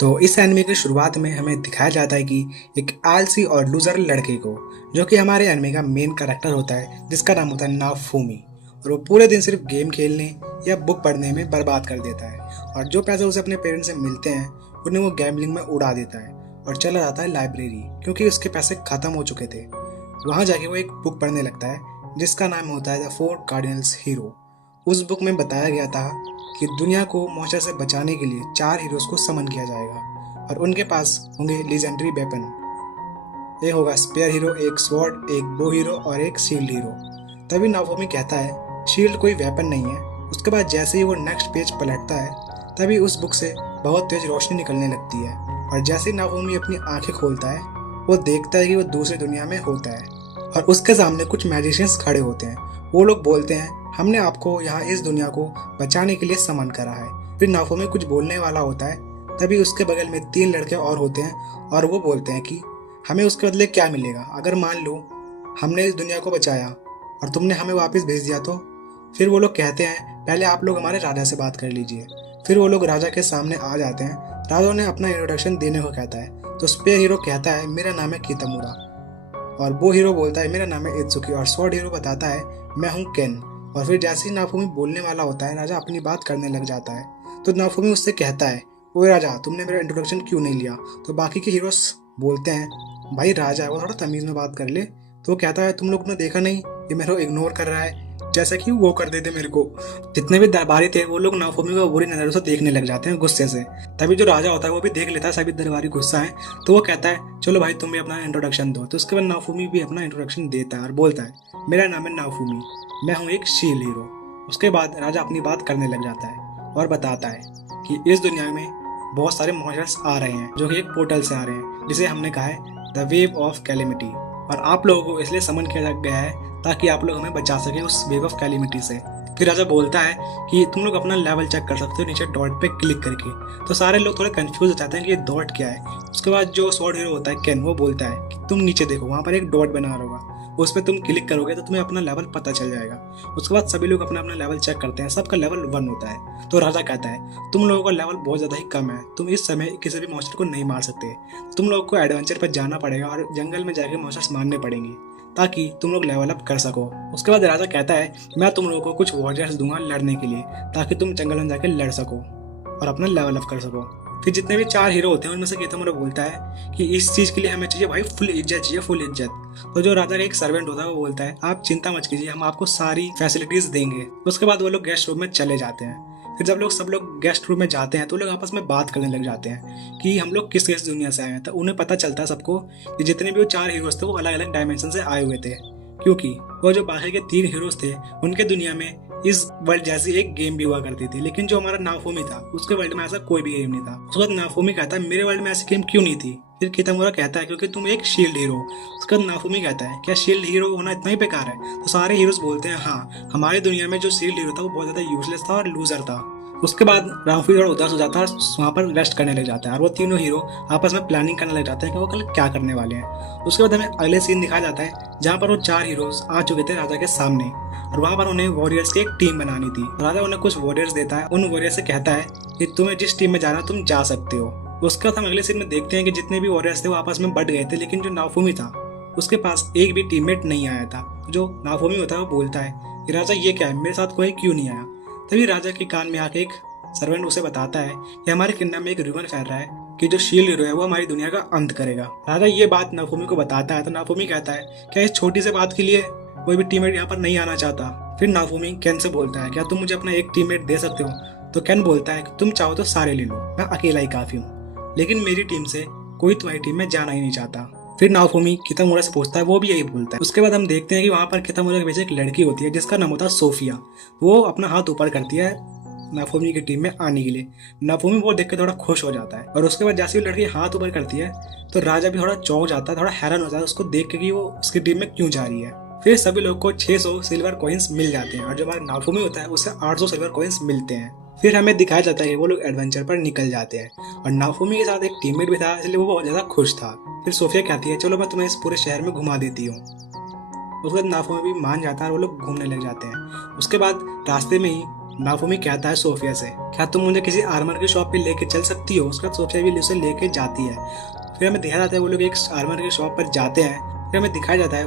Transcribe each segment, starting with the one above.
तो इस एनिमे की शुरुआत में हमें दिखाया जाता है कि एक आलसी और लूजर लड़के को, जो कि हमारे एनिमे का मेन कैरेक्टर होता है, जिसका नाम होता है नाफूमी। और वो पूरे दिन सिर्फ गेम खेलने या बुक पढ़ने में बर्बाद कर देता है, और जो पैसे उसे अपने पेरेंट्स से मिलते हैं उन्हें वो गैम्बलिंग में उड़ा देता है और चला जाता है लाइब्रेरी, क्योंकि उसके पैसे खत्म हो चुके थे। वहाँ जाके वो एक बुक पढ़ने लगता है जिसका नाम होता है द फोर कार्डिनल्स हीरो। उस बुक में बताया गया था कि दुनिया को मॉन्स्टर से बचाने के लिए 4 हीरोज को समन किया जाएगा और उनके पास होंगे लीजेंडरी वेपन। ये होगा स्पेयर हीरो, एक स्वॉर्ड, एक बो हीरो और एक शील्ड हीरो। तभी नाफोमी कहता है शील्ड कोई वेपन नहीं है। उसके बाद जैसे ही वो नेक्स्ट पेज पलटता है तभी उस बुक से बहुत तेज रोशनी निकलने लगती है, और जैसे ही नाफोमी अपनी आंखें खोलता है वो देखता है कि वो दूसरी दुनिया में होता है और उसके सामने कुछ मैजिशियंस खड़े होते हैं। वो लोग बोलते हैं हमने आपको यहाँ इस दुनिया को बचाने के लिए समन करा है। फिर नाफोमी कुछ बोलने वाला होता है, तभी उसके बगल में 3 लड़के और होते हैं और वो बोलते हैं कि हमें उसके बदले क्या मिलेगा अगर मान लो हमने इस दुनिया को बचाया और तुमने हमें वापस भेज दिया तो। फिर वो लोग कहते हैं पहले आप लोग हमारे राजा से बात कर लीजिए। फिर वो लोग राजा के सामने आ जाते हैं। राजा ने अपना इंट्रोडक्शन देने को कहता है तो स्पेयर हीरो कहता है मेरा नाम है कितामुरा, और वो हीरो बोलता है मेरा नाम है इत्सुकी, और स्वॉर्ड हीरो बताता है मैं हूँ केन। और फिर जैसे ही नाफूमी बोलने वाला होता है राजा अपनी बात करने लग जाता है। तो नाफूमी उससे कहता है ओए राजा, तुमने मेरा इंट्रोडक्शन क्यों नहीं लिया। तो बाकी के हीरोज बोलते हैं भाई राजा है, वो थोड़ा तमीज में बात कर ले। तो वो कहता है तुम लोग ने देखा नहीं ये मेरे को इग्नोर कर रहा है, जैसा कि वो कर देते मेरे को। जितने भी दरबारी थे वो लोग नाफूमी को बुरी नजरों से देखने लग जाते हैं गुस्से से। तभी जो राजा होता है वो भी देख लेता है सभी दरबारी गुस्सा है, तो वो कहता है चलो भाई तुम भी अपना इंट्रोडक्शन दो। तो उसके बाद नाफूमी भी अपना इंट्रोडक्शन देता है और बोलता है मेरा नाम है नाफूमी, मैं हूँ एक शील्ड हीरो। उसके बाद राजा अपनी बात करने लग जाता है और बताता है कि इस दुनिया में बहुत सारे मॉन्स्टर्स आ रहे हैं जो कि एक पोर्टल से आ रहे हैं, जिसे हमने कहा है द वेव ऑफ कैलेमिटी, और आप लोगों को इसलिए समन किया गया है ताकि आप लोग हमें बचा सके उस वेव ऑफ कैलेमिटी से। फिर राजा बोलता है कि तुम लोग अपना लेवल चेक कर सकते हो नीचे डॉट पे क्लिक करके। तो सारे लोग थोड़े कंफ्यूज हो जाते हैं कि ये डॉट क्या है। उसके बाद जो स्वॉर्ड हीरो होता है केन, वो बोलता है कि तुम नीचे देखो वहाँ पर एक डॉट बना होगा, उस पर तुम क्लिक करोगे तो तुम्हें अपना लेवल पता चल जाएगा। उसके बाद सभी लोग अपना अपना लेवल चेक करते हैं, सबका लेवल 1 होता है। तो राजा कहता है तुम लोगों का लेवल बहुत ज़्यादा ही कम है, तुम इस समय किसी भी मॉन्स्टर को नहीं मार सकते। तुम लोगों को एडवेंचर पर जाना पड़ेगा और जंगल में जाके मॉन्स्टर्स मारने पड़ेंगे ताकि तुम लोग लेवल अप कर सको। उसके बाद राजा कहता है मैं तुम लोगों को कुछ वॉरियर्स दूंगा लड़ने के लिए, ताकि तुम जंगल में जाके लड़ सको और अपना लेवल अप कर सको। फिर जितने भी 4 हीरो होते हैं उनमें से कितामुरा बोलता है कि इस चीज़ के लिए हमें चाहिए भाई फुल इज्जत चाहिए, फुल इज्जत। तो जो राजा का एक सर्वेंट होता है वो बोलता है आप चिंता मत कीजिए, हम आपको सारी फैसिलिटीज देंगे। उसके बाद वो लोग गेस्ट रूम में चले जाते हैं। फिर जब लोग सब लोग गेस्ट रूम में जाते हैं तो लोग आपस में बात करने लग जाते हैं कि हम लोग किस किस दुनिया से आए हैं। तो उन्हें पता चलता है सबको कि जितने भी वो 4 हीरोज थे वो अलग अलग डायमेंशन से आए हुए थे, क्योंकि वो जो बाकी के 3 हीरोज थे उनके दुनिया में इस वर्ल्ड जैसी एक गेम भी हुआ करती थी, लेकिन जो हमारा नाफूमी था उसके वर्ल्ड में ऐसा कोई भी गेम नहीं था। उसके बाद नाफूमी कहता है मेरे वर्ल्ड में ऐसी गेम क्यों नहीं थी। फिर कितामुरा कहता है क्योंकि तुम एक शील्ड हीरो। उसके बाद नाफूमी कहता है क्या शील्ड हीरो होना इतना ही बेकार है। तो सारे हीरोज बोलते हैं हाँ, हमारी दुनिया में जो शील्ड हीरो था वो बहुत ज्यादा यूजलेस था और लूजर था। उसके बाद राफी थोड़ा उदास हो जाता है, वहाँ पर रेस्ट करने लग जाता है, और वो तीनों हीरो आपस में प्लानिंग करने लग जाते हैं कि वो कल क्या करने वाले हैं। उसके बाद हमें अगले सीन दिखाया जाता है जहाँ पर वो 4 हीरोज आ चुके थे राजा के सामने, और वहाँ पर उन्हें वॉरियर्स की एक टीम बनानी थी। राजा उन्हें कुछ वॉरियर्स देता है, उन वॉरियर्स से कहता है कि तुम्हें जिस टीम में जाना तुम जा सकते हो। उसके बाद हम अगले सीन में देखते हैं कि जितने भी वॉरियर्स थे वो आपस में बढ़ गए थे, लेकिन जो नाफूमी था उसके पास एक भी टीममेट नहीं आया था। जो नाफूमी होता है वो बोलता है कि राजा ये क्या है, मेरे साथ कोई क्यों नहीं आया। तभी राजा के कान में आके एक सर्वेंट उसे बताता है कि हमारे किंगडम में एक रूमर फैल रहा है कि जो शील्ड हीरो है वो हमारी दुनिया का अंत करेगा। राजा ये बात नाफूमी को बताता है तो नाफूमी कहता है क्या इस छोटी सी बात के लिए कोई भी टीममेट यहाँ पर नहीं आना चाहता। फिर नाफूमी केन से बोलता है क्या तुम मुझे अपना एक टीममेट दे सकते हो। तो केन बोलता है कि तुम चाहो तो सारे ले लो, मैं अकेला ही काफी हूँ, लेकिन मेरी टीम से कोई तुम्हारी टीम में जाना ही नहीं चाहता। फिर नाफूमी कितामुरा से पूछता है, वो भी यही बोलता है। उसके बाद हम देखते हैं कि वहाँ पर कितामुरा के पीछे एक लड़की होती है जिसका नाम होता है सोफिया। वो अपना हाथ ऊपर करती है नाफूमी की टीम में आने के लिए। नाफूमी वो देख के थोड़ा खुश हो जाता है, और उसके बाद जैसे ही लड़की हाथ ऊपर करती है तो राजा भी थोड़ा चौंक जाता है, थोड़ा हैरान हो जाता है उसको देख के कि वो उसकी टीम में क्यों जा रही है। फिर सभी लोग को 600 सिल्वर कॉइन्स मिल जाते हैं, और जो हमारा नाफूमी होता है उसे 800 सिल्वर कॉइन्स मिलते हैं। फिर हमें दिखाया जाता है कि वो लोग एडवेंचर पर निकल जाते हैं, और नाफूमी के साथ एक टीममेट भी था इसलिए वो बहुत ज्यादा खुश था। फिर सोफिया कहती है चलो मैं तुम्हें इस पूरे शहर में घुमा देती हूँ। उसके बाद नाफूमी भी मान जाता है और वो लोग घूमने लग जाते हैं। उसके बाद रास्ते में ही नाफुमी कहता है सोफिया से, क्या तुम मुझे किसी आर्मर की शॉप पे लेके चल सकती हो? उसके बाद सोफिया भी उसे लेके जाती है। फिर हमें दिखाया जाता है वो लोग एक आर्मर की शॉप पर जाते हैं। फिर हमें दिखाया जाता है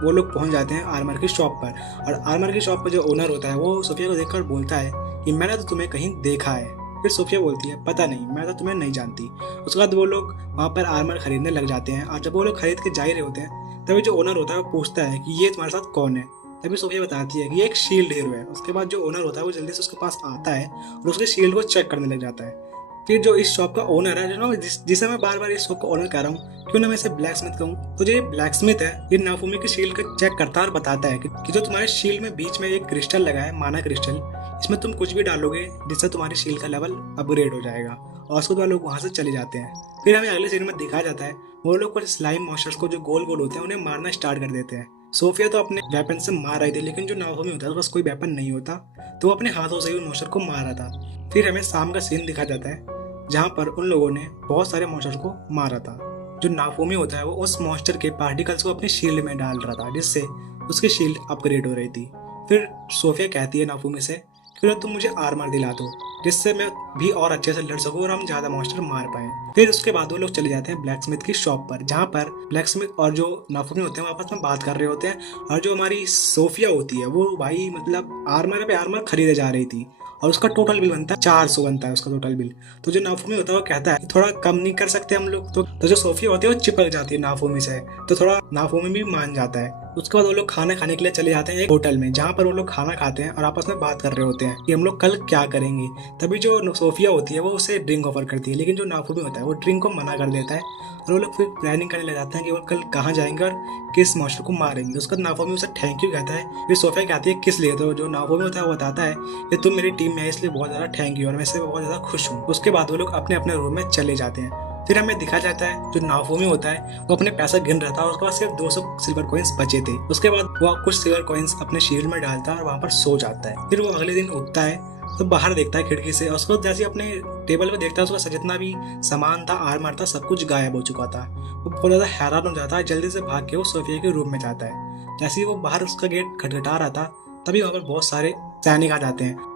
वो लोग पहुंच जाते हैं आर्मर की शॉप पर, और आर्मर की शॉप पर जो ओनर होता है वो सोफिया को देखकर बोलता है कि मैंने तो तुम्हें कहीं देखा है। फिर सोफिया बोलती है, पता नहीं, मैं तो तुम्हें नहीं जानती। उसके बाद वो लोग वहाँ पर आर्मर खरीदने लग जाते हैं, और जब वो लोग खरीद के जा ही रहे होते हैं तभी जो ओनर होता है वो पूछता है कि ये तुम्हारे साथ कौन है। तभी सोफिया बताती है कि ये एक शील्ड हीरो है। उसके बाद जो ओनर होता है वो जल्दी से उसके पास आता है और उसके शील्ड को चेक करने लग जाता है। फिर जो इस शॉप का ओनर है, जो जिसे मैं बार बार इस शॉप का ओनर कह रहा हूँ, क्यों ना मैं इसे ब्लैक स्मिथ कहूँ, तो जो ये ब्लैक स्मिथ है ये नाफुमी की शील्ड को चेक करता है और बताता है कि जो तुम्हारे शील्ड में बीच में एक क्रिस्टल लगा है, माना क्रिस्टल, इसमें तुम कुछ भी डालोगे जिससे तुम्हारी शील्ड का लेवल अपग्रेड हो जाएगा। और उसके बाद लोग वहाँ से चले जाते हैं। फिर हमें अगले सीन में दिखाया जाता है वो लोग कुछ स्लाइम मॉन्स्टर्स को जो गोल गोल होते हैं उन्हें मारना स्टार्ट कर देते हैं। सोफिया तो अपने वेपन से मार रही थी, लेकिन जो नाफुमी होता है उसके पास कोई वेपन नहीं होता, तो वो अपने हाथों से ही उन मॉन्स्टर को मार रहा था। फिर हमें शाम का सीन दिखाया जाता है जहाँ पर उन लोगों ने बहुत सारे मॉन्स्टर को मारा था। जो नाफुमी होता है वो उस मॉन्स्टर के पार्टिकल्स को अपनी शील्ड में डाल रहा था, जिससे उसकी शील्ड अपग्रेड हो रही थी। फिर सोफिया कहती है नाफुमी से, क्यों तुम मुझे आर्मर दिला दो जिससे मैं भी और अच्छे से लड़ सकूं और हम ज्यादा मॉन्स्टर मार पाए। फिर उसके बाद वो लोग चले जाते हैं ब्लैक स्मिथ की शॉप पर, जहाँ पर ब्लैक स्मिथ और जो नाफुमी होते हैं वो आपस में बात कर रहे होते हैं, और जो हमारी सोफिया होती है वो भाई मतलब आर्मर पे आर्मर खरीदे जा रही थी, और उसका टोटल बिल बनता है 400 बनता है उसका टोटल बिल। तो जो नाफुमी होता है वो कहता है थोड़ा कम नहीं कर सकते हम लोग? तो जो सोफिया होती है वो चिपक जाती है नाफुमी से, तो थोड़ा नाफुमी भी मान जाता है। उसके बाद वो लोग खाना खाने के लिए चले जाते हैं एक होटल में, जहाँ पर वो लोग खाना खाते हैं और आपस में बात कर रहे होते हैं कि हम लोग कल क्या करेंगे। तभी जो सोफिया होती है वो उसे ड्रिंक ऑफर करती है, लेकिन जो नाफुमी होता है वो ड्रिंक को मना कर देता है, और वो लोग फिर प्लानिंग करने लग जाते हैं कि वो कल कहाँ जाएंगे और किस मॉन्स्टर को मारेंगे। उसके बाद नाफुमी उसे थैंक यू कहता है। फिर सोफिया कहती है किस लिए? तो जो नाफुमी होता है वो बताता है कि तुम मेरी टीम में है इसलिए बहुत ज़्यादा थैंक यू, और मैं इससे बहुत ज़्यादा खुश हूँ। उसके बाद वो लोग अपने अपने रूम में चले जाते हैं। फिर हमें दिखाया जाता है जो नाफुमी होता है वो अपने पैसा गिन रहा था, और उसके बाद सिर्फ 200 सिल्वर कॉइन्स बचे थे। उसके बाद वो कुछ सिल्वर कॉइन्स अपने शील्ड में डालता है और वहाँ पर सो जाता है। फिर वो अगले दिन उठता है तो बाहर देखता है खिड़की से, और उसको जैसे अपने टेबल पे देखता है उसका जितना भी सामान था, आर्मर था, सब कुछ गायब हो चुका था। वो बहुत ज़्यादा हैरान हो जाता है, जल्दी से भाग के वो सोफिया के रूम में जाता है। जैसे ही वो बाहर उसका गेट खटखटा रहा था तभी वहाँ पर बहुत सारे सैनिक आ जाते हैं।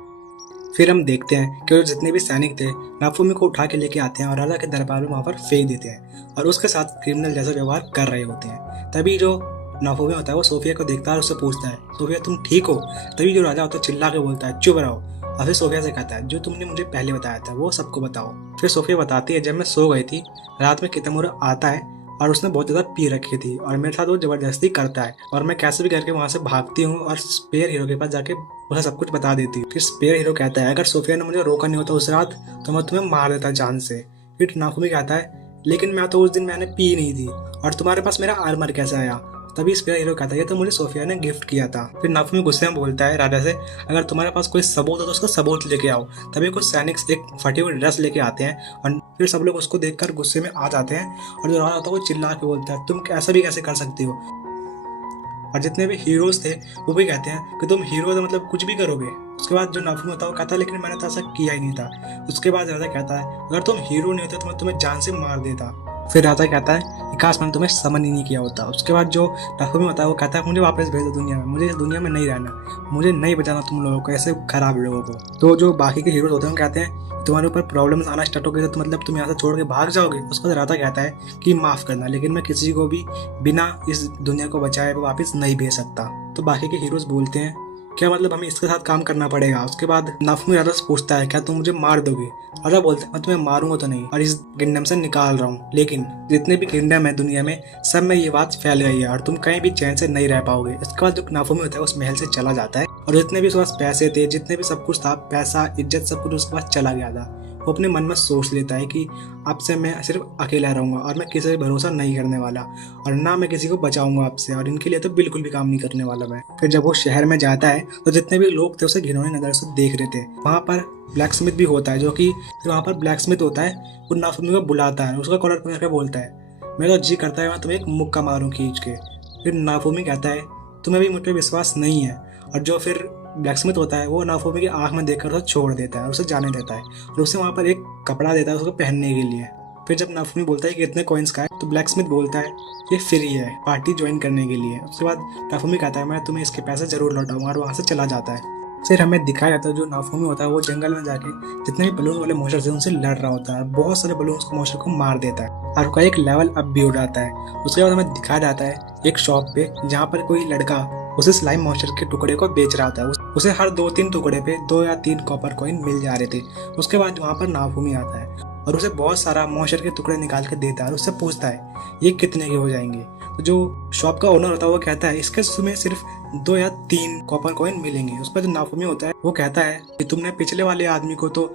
फिर हम देखते हैं कि वो जितने भी सैनिक थे नाफुमी को उठा के लेके आते हैं और राजा के दरबार में वहाँ पर फेंक देते हैं, और उसके साथ क्रिमिनल जैसा व्यवहार कर रहे होते हैं। तभी जो नाफुमी होता है वो सोफिया को देखता है और उससे पूछता है, सोफिया तुम ठीक हो? तभी जो राजा होता है चिल्ला के बोलता है, चुप रहो। और फिर सोफिया से कहता है, जो तुमने मुझे पहले बताया था वो सबको बताओ। फिर सोफिया बताती है, जब मैं सो गई थी रात में कितमुरा आता है और उसने बहुत ज़्यादा पी रखी थी, और मेरे साथ वो ज़बरदस्ती करता है, और मैं कैसे भी करके वहाँ से भागती हूँ और स्पेयर हीरो के पास जाके उसे सब कुछ बता देती हूँ। फिर स्पेयर हीरो कहता है, अगर सोफिया ने मुझे रोका नहीं होता उस रात तो मैं तुम्हें मार देता जान से। फिर नाफुमी कहता है, लेकिन मैं तो उस दिन मैंने पी नहीं थी, और तुम्हारे पास मेरा आर्मर कैसे आया? तभी स्पेयर हीरो कहता है, ये तो मुझे सोफिया ने गिफ्ट किया था। फिर नाफुमी गुस्से में बोलता है राजा से, अगर तुम्हारे पास कोई सबूत हो तो उसका सबूत लेके आओ। तभी कुछ सैनिक एक फटी हुई ड्रेस लेके आते हैं, और फिर सब लोग उसको देखकर गुस्से में आ जाते हैं, और जो राजा होता है वो चिल्ला के बोलता है, तुम ऐसा भी कैसे कर सकती हो? और जितने भी हीरोज थे वो भी कहते हैं कि तुम हीरो तो मतलब कुछ भी करोगे। उसके बाद जो नाफुमी होता है वो कहता है, लेकिन मैंने तो ऐसा किया ही नहीं था। उसके बाद राजा कहता है, अगर तुम हीरो नहीं होते तो मैं तुम्हें जान से मार देता। फिर राजा कहता है कि काश मैंने तुम्हें समन ही नहीं किया होता। उसके बाद जो नाफुमी होता है वो कहता है, मुझे वापस भेज दो दुनिया में, मुझे इस दुनिया में नहीं रहना, मुझे नहीं बचाना तुम लोगों को, ऐसे खराब लोगों को। तो जो बाकी के हीरोज होते हैं वो कहते हैं, तुम्हारे ऊपर प्रॉब्लम्स आना स्टार्ट हो गए तो मतलब तुम यहाँ से छोड़ के भाग जाओगे। उसके बाद राजा कहता है कि माफ़ करना, लेकिन मैं किसी को भी बिना इस दुनिया को बचाए वापस नहीं भेज सकता। तो बाकी के हीरोज बोलते हैं, क्या मतलब हमें इसके साथ काम करना पड़ेगा? उसके बाद नाफुमी राजा से पूछता है, क्या तुम मुझे मार दोगे? राजा बोलता है, मैं तुम्हें मारूंगा तो नहीं, और इस किंगडम से निकाल रहा हूँ, लेकिन जितने भी किंगडम है दुनिया में सब में ये बात फैल गई है और तुम कहीं भी चैन से नहीं रह पाओगे। इसके बाद जो नाफुमी होता है उस महल से चला जाता है, और जितने भी उसके पास पैसे थे, जितने भी सब कुछ था, पैसा इज्जत सब कुछ उसके पास चला गया था। वो अपने मन में सोच लेता है कि अब से मैं सिर्फ अकेला रहूंगा और मैं किसी पर भरोसा नहीं करने वाला, और ना मैं किसी को बचाऊंगा आपसे, और इनके लिए तो बिल्कुल भी काम नहीं करने वाला मैं। फिर जब वो शहर में जाता है तो जितने भी लोग थे उसे घिनौनी नजर से देख रहे थे। वहाँ पर ब्लैक स्मिथ भी होता है, जो कि वहाँ पर ब्लैक स्मिथ होता है वो नाफुमी को बुलाता है, उसका कॉलर पकड़ के बोलता है, मेरा जी करता है मैं तुम्हें एक मुक्का मारूं खींच के। फिर नाफुमी कहता है, तुम्हें भी मुझ पर विश्वास नहीं है, और जो फिर ब्लैक स्मिथ होता है वो नाफुमी की आंख में देखकर उसे छोड़ देता है, उसे जाने देता है, और उसे वहाँ पर एक कपड़ा देता है उसको पहनने के लिए। फिर जब नाफुमी बोलता है कि इतने कॉइन्स का है, तो ब्लैक स्मिथ बोलता है ये फ्री है पार्टी ज्वाइन करने के लिए। उसके बाद नाफुमी कहता है, मैं तुम्हें इसके पैसे जरूर लौटाऊंगा, और वहाँ से चला जाता है। फिर हमें दिखाया जाता है जो नाफूमी होता है वो जंगल में जाके जितने भी बलून वाले मॉन्स्टर हैं उनसे लड़ रहा होता है। बहुत सारे बलून को मॉन्स्टर को मार देता है और उसका एक लेवल अप भी हो जाता है। उसके बाद हमें दिखाया जाता है एक शॉप पे जहाँ पर कोई लड़का उसे स्लाइम मॉन्स्टर के टुकड़े को बेच रहा होता है। उसे हर 2-3 टुकड़े पे 2 या 3 कॉपर कॉइन मिल जा रहे थे। उसके बाद वहाँ पर नाफूमी आता है और उसे बहुत सारा मॉन्स्टर के टुकड़े निकाल के देता है और उससे पूछता है ये कितने के हो जाएंगे। तो जो शॉप का ओनर होता है वो कहता है इसके तुम्हें सिर्फ 2 या 3 कॉपर कॉइन मिलेंगे। उस पर जो नाफूमी होता है वो कहता है कि तुमने पिछले वाले आदमी को तो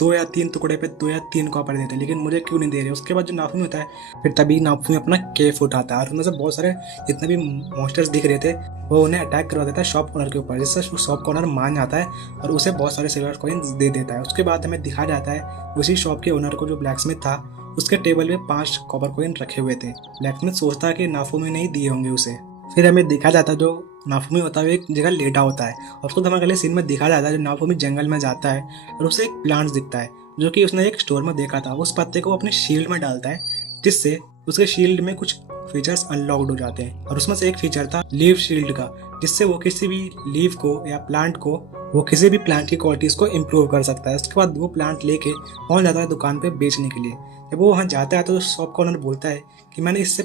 2 या 3 टुकड़े पे 2 या 3 कॉपर देते लेकिन मुझे क्यों नहीं दे रहे। उसके बाद जो नाफूमी होता है फिर तभी नाफूमी अपना केफ उठाता है और उनमें से बहुत सारे जितने भी मॉन्स्टर्स दिख रहे थे वो उन्हें अटैक करवा देता है शॉप ओनर के ऊपर, जिससे शॉप ओनर मान जाता है और उसे बहुत सारे सिल्वर कॉइन्स दे देता है। उसके बाद हमें दिखाया जाता है उसी शॉप के ओनर को जो ब्लैकस्मिथ था उसके टेबल में 5 कॉपर कॉइन रखे हुए थे। ब्लैकस्मिथ सोचता है कि नाफूमी नहीं दिए होंगे उसे। फिर हमें दिखा जाता है जो नाफूमी होता है वो एक जगह लेटा होता है और उसको हमें अगले सीन में दिखा जाता है जो नाफूमी जंगल में जाता है और उसे एक प्लांट दिखता है जो कि उसने एक स्टोर में देखा था। उस पत्ते को अपने शील्ड में डालता है जिससे उसके शील्ड में कुछ फीचर्स अनलॉक्ड हो जाते हैं और उसमें से एक फीचर था लीव शील्ड का, जिससे वो किसी भी लीव को या प्लांट को वो किसी भी प्लांट की क्वालिटीज को इम्प्रूव कर सकता है। उसके बाद वो प्लांट लेके पहुंच जाता है दुकान पे बेचने के लिए। जब वो वहाँ जाता है तो शॉप का ओनर बोलता है कि मैंने इससे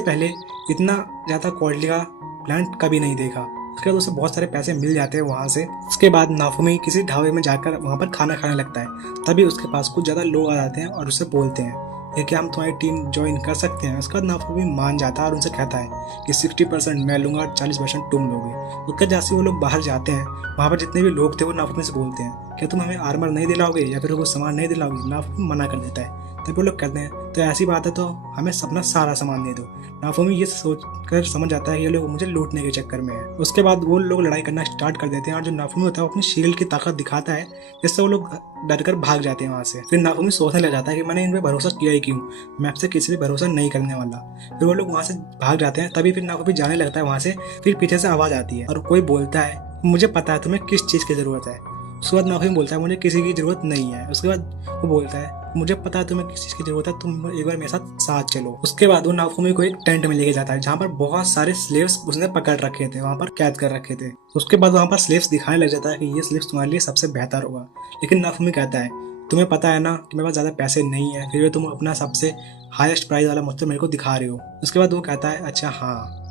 पहले इतना ज़्यादा क्वालिटी का प्लांट कभी नहीं देखा। उसके बाद उसे बहुत सारे पैसे मिल जाते हैं वहाँ से। उसके बाद नाफूमी किसी ढाबे में जाकर वहाँ पर खाना खाने लगता है। तभी उसके पास कुछ ज़्यादा लोग आ जाते हैं और उससे बोलते हैं कि क्या हम तुम्हारी टीम ज्वाइन कर सकते हैं। उसके बाद नाफूमी मान जाता है और उनसे कहता है कि 60% मैं लूँगा और 40% तुम लोगे। उसके जैसे वो लोग बाहर जाते हैं वहाँ पर जितने भी लोग थे वो नाफूमी से बोलते हैं क्या तुम हमें आर्मर नहीं दिलाओगे या फिर कुछ सामान नहीं दिलाओगे। नाफूमी मना कर देता है। तब वो लोग कहते हैं तो ऐसी बात है तो हमें अपना सारा सामान दे दो। नाफूमी ये सोचकर समझ जाता है ये लोग मुझे लूटने के चक्कर में है। उसके बाद वो लोग लड़ाई करना स्टार्ट कर देते हैं और जो नाफूमी होता है वो अपनी शील्ड की ताकत दिखाता है जिससे वो लोग डरकर भाग जाते हैं वहाँ से। फिर नाफूमी सोचने लग जाता है कि मैंने इन पर भरोसा किया ही क्यों, मैं आपसे किसी भी भरोसा नहीं करने वाला। फिर वो लोग वहाँ से भाग जाते हैं। तभी फिर नाफूमी जाने लगता है वहाँ से। फिर पीछे से आवाज़ आती है और कोई बोलता है मुझे पता है तुम्हें किस चीज़ की ज़रूरत है। उसके बाद नाफूमी बोलता है मुझे किसी की ज़रूरत नहीं है। उसके बाद वो बोलता है मुझे पता है तुम्हें किस चीज़ की ज़रूरत है, तुम एक बार मेरे साथ चलो। उसके बाद वो नाफूमी को एक टेंट में लेके जाता है जहाँ पर बहुत सारे स्लेव्स उसने पकड़ रखे थे, वहाँ पर कैद कर रखे थे। उसके बाद वहाँ पर स्लेव्स दिखाने लग जाता है कि ये स्लेव्स तुम्हारे लिए सबसे बेहतर होगा। लेकिन नाफूमी कहता है तुम्हें पता है ना कि मेरे पास ज़्यादा पैसे नहीं है, फिर भी तुम अपना सबसे हाईएस्ट प्राइस वाला मुझसे मेरे को दिखा रहे हो। उसके बाद वो कहता है अच्छा हाँ